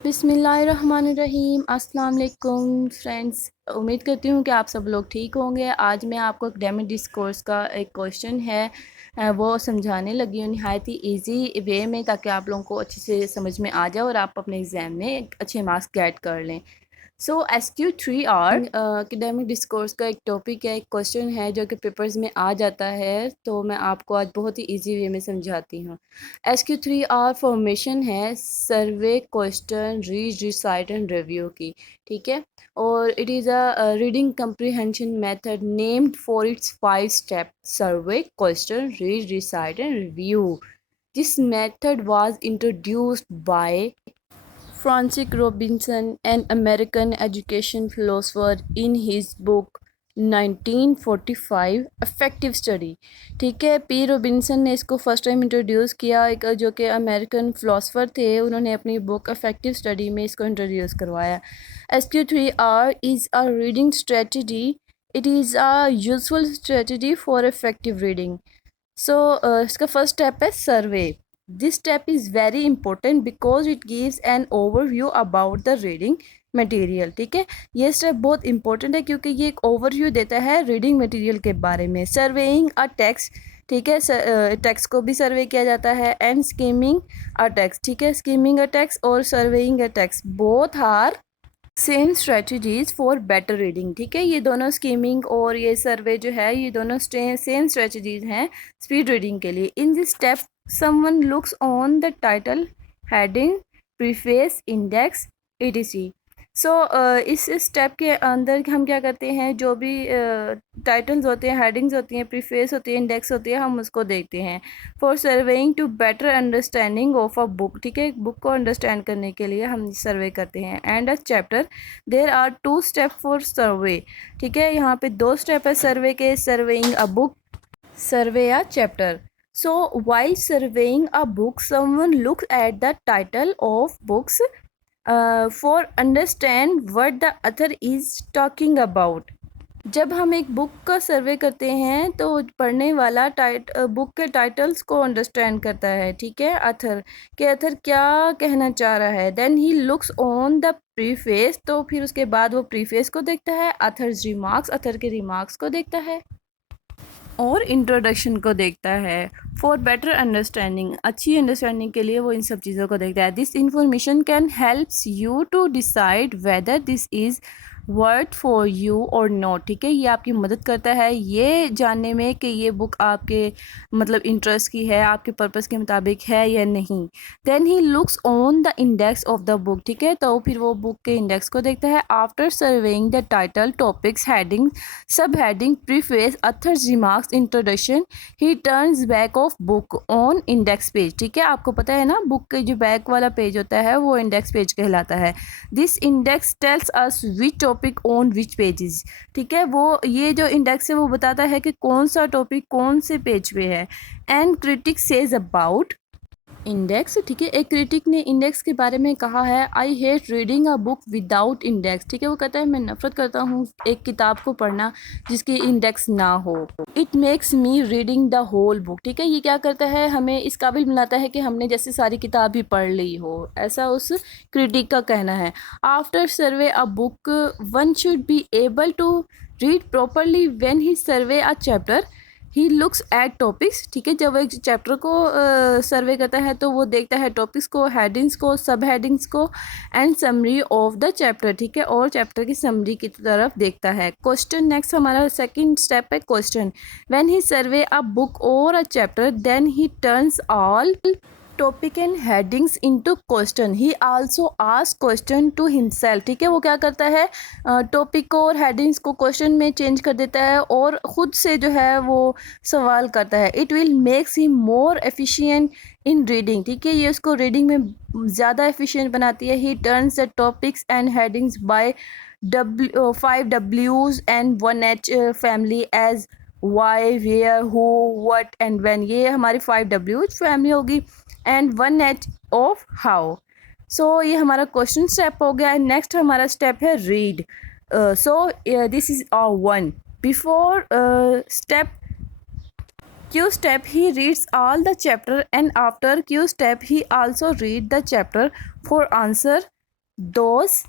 बिस्मिल्लाहिर्रहमानिर्रहीम। अस्सलाम वालेकुम फ्रेंड्स, उम्मीद करती हूँ कि आप सब लोग ठीक होंगे। आज मैं आपको एकेडमिक डिस्कोर्स का एक क्वेश्चन है वो समझाने लगी हूँ नहायत ही ईजी वे में, ताकि आप लोगों को अच्छे से समझ में आ जाए और आप अपने एग्ज़ाम में अच्छे मार्क्स गेट कर लें। सो SQ3R एकेडमिक डिस्कोर्स का एक टॉपिक है, एक क्वेश्चन है जो कि पेपर्स में आ जाता है, तो मैं आपको आज बहुत ही इजी वे में समझाती हूँ। SQ3R फॉर्मेशन है survey, question, read, recite and review की, ठीक है। और it is a reading comprehension method named for its 5 step: survey, question, read, recite and review. This method was introduced by Francis Robinson, an American education philosopher, in his book 1945 Effective Study. ठीक है, P Robinson ने इसको first time introduce किया, एक जो कि American philosopher थे, उन्होंने अपनी बुक इफ़ेक्टिव स्टडी में इसको इंट्रोड्यूस करवाया। SQ3R is a reading strategy. It is a useful strategy for effective reading. So इसका फर्स्ट स्टेप है survey. This step is very important because it gives an overview about the reading material. ठीक है, ये step बहुत important है क्योंकि ये एक ओवरव्यू देता है रीडिंग मटेरियल के बारे में. सर्वेइंग अ टेक्स्ट, ठीक है, टेक्स्ट को भी सर्वे किया जाता है. एंड स्कीमिंग अ टेक्स्ट, ठीक है, स्कीमिंग अ टेक्स्ट और surveying a text both are same strategies for better reading. ठीक है, ये दोनों स्कीमिंग और ये सर्वे जो है, ये दोनों सेम स्ट्रेटजीज हैं स्पीड रीडिंग के लिए. इन this step someone looks on the title, heading, preface, index, etc. सो इस स्टेप के अंदर हम क्या करते हैं, जो भी टाइटल्स होते हैं, हेडिंग्स होती हैं, प्रीफेस होती है, इंडेक्स होती है, हम उसको देखते हैं. For surveying to better understanding of a book, ठीक है, बुक को अंडरस्टैंड करने के लिए हम सर्वे करते हैं. And a chapter, there are 2 step for survey. ठीक है, यहाँ पे 2 स्टेप है सर्वे के: surveying a book, survey a chapter. So while surveying a book, someone looks at the title of books for understand what the author is talking about. जब हम एक book का सर्वे करते हैं तो पढ़ने वाला बुक के टाइटल्स को अंडरस्टैंड करता है, ठीक है, अथर क्या कहना चाह रहा है. Then he looks on the preface, तो फिर उसके बाद वो प्रीफेस को देखता है. अथर्स रिमार्क्स, अथर के रिमार्क्स को देखता है और इंट्रोडक्शन को देखता है. फॉर बेटर अंडरस्टैंडिंग, अच्छी अंडरस्टैंडिंग के लिए वो इन सब चीज़ों को देखता है. This information can helps you to decide whether this is worth for you और नॉट. ठीक है, ये आपकी मदद करता है ये जानने में कि ये बुक आपके मतलब इंटरेस्ट की है, आपके पर्पस के मुताबिक है या नहीं. Then he looks on the index of the book, ठीक है, तो फिर वो बुक के इंडेक्स को देखता है. After surveying the title, topics, heading, sub heading, preface, author's remarks, introduction, he turns back of book on index page. ठीक है, आपको पता है ना, बुक के जो बैक वाला पेज होता है वो इंडेक्स पेज कहलाता है. This index tells us which topic on which pages. ठीक है, वो ये जो इंडेक्स है वो बताता है कि कौन सा टॉपिक कौन से पेज पे है. And critic says about index, ठीक है, एक क्रिटिक ने इंडेक्स के बारे में कहा है, I hate reading a book without index. ठीक है, वो कहता है मैं नफरत करता हूँ एक किताब को पढ़ना जिसकी इंडेक्स ना हो. It makes me reading the whole book. ठीक है, ये क्या करता है, हमें इस काबिल बनाता है कि हमने जैसे सारी किताब ही पढ़ ली हो, ऐसा उस क्रिटिक का कहना है. After survey a book, one should be able to read properly. When he survey a chapter, he looks at topics. ठीक है, जब एक चैप्टर को सर्वे करता है तो वो देखता है टॉपिक्स को, हेडिंग्स को, सब हेडिंग्स को, and summary of the chapter. ठीक है, और चैप्टर की समरी की तरफ देखता है. क्वेश्चन, नेक्स्ट हमारा सेकंड स्टेप है question. When he survey a book और a chapter, then he turns all topic and headings into question. He also ask question to himself. ठीक है, वो क्या करता है, टॉपिक को और हेडिंग्स को क्वेश्चन में चेंज कर देता है और ख़ुद से जो है वो सवाल करता है. It will makes him more efficient in reading. ठीक है, ये उसको रीडिंग में ज़्यादा एफिशिएंट बनाती है. He turns the topics and headings by 5 W's and 1 H family as why, where, who, what and when. ये हमारी 5 W's फैमिली होगी and 1 H of how. So ये हमारा क्वेश्चन स्टेप हो गया. नेक्स्ट हमारा स्टेप है read. So this is our 1. Before step Q step, he reads all the chapter, and after Q step he also read the chapter for answer those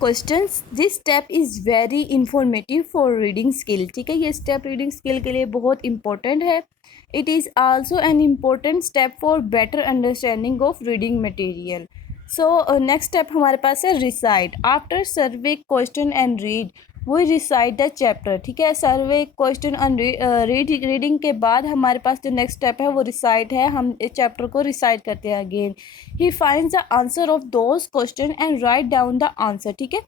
questions. This step is very informative for reading skill. ठीक है, ये step reading skill के लिए बहुत important है। It is also an important step for better understanding of reading material. So next step हमारे पास है recite. After survey question and read we recite the chapter. ठीक है, सर्वे क्वेश्चन एंड रीडिंग के बाद हमारे पास जो नेक्स्ट स्टेप है वो रिसाइट है। हम इस चैप्टर को रिसाइट करते हैं again. He finds the answer of those question and write down the answer. ठीक है,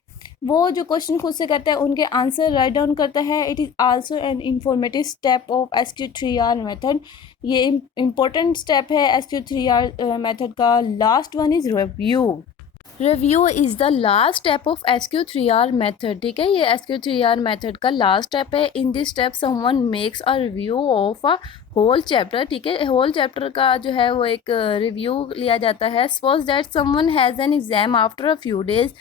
वो जो क्वेश्चन खुद से करता है उनके आंसर राइट डाउन करता है। It is also an informative step of SQ3R method. ये इम्पोर्टेंट स्टेप है SQ3R मेथड का। Last one is review. Review is the last step of SQ3R method. ठीक है, ये SQ3R मेथड का लास्ट स्टेप है। In this step someone makes a review of a whole chapter. ठीक है, whole chapter का जो है वो एक रिव्यू लिया जाता है। Suppose that someone has an exam after a few days.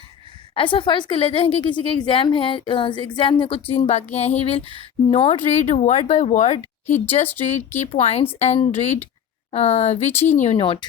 ऐसा फ़र्ज़ कर लेते हैं कि किसी के एग्ज़ाम है, एग्ज़ाम में कुछ दिन बाकी हैं। He will not read word by word, he just read key points and read which he new note.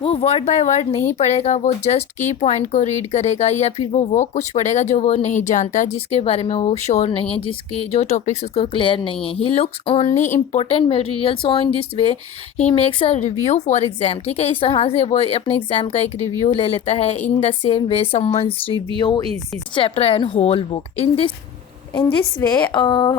वो वर्ड बाय वर्ड नहीं पढ़ेगा, वो जस्ट की पॉइंट को रीड करेगा, या फिर वो कुछ पढ़ेगा जो वो नहीं जानता, जिसके बारे में वो श्योर नहीं है, जिसकी जो टॉपिक्स उसको क्लियर नहीं है। He looks only important material, so in this way he makes a review for exam. ठीक है, इस तरह से वो अपने एग्जाम का एक रिव्यू ले लेता है। In the same way someone's review is chapter and whole book. In this way,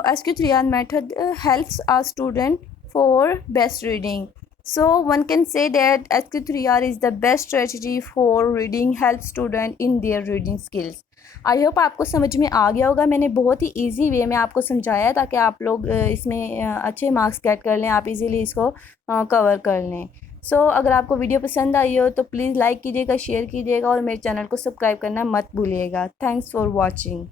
SQ3R method helps our student for best reading. So one can say that SQ3R is the best strategy for reading, help student in their reading skills. I hope आपको समझ में आ गया होगा। मैंने बहुत ही easy way में आपको समझाया ताकि आप लोग इसमें अच्छे मार्क्स गेट कर लें, आप इजीली इसको कवर कर लें। सो अगर आपको वीडियो पसंद आई हो तो प्लीज़ लाइक कीजिएगा, शेयर कीजिएगा और मेरे चैनल को सब्सक्राइब करना मत भूलिएगा। Thanks for watching.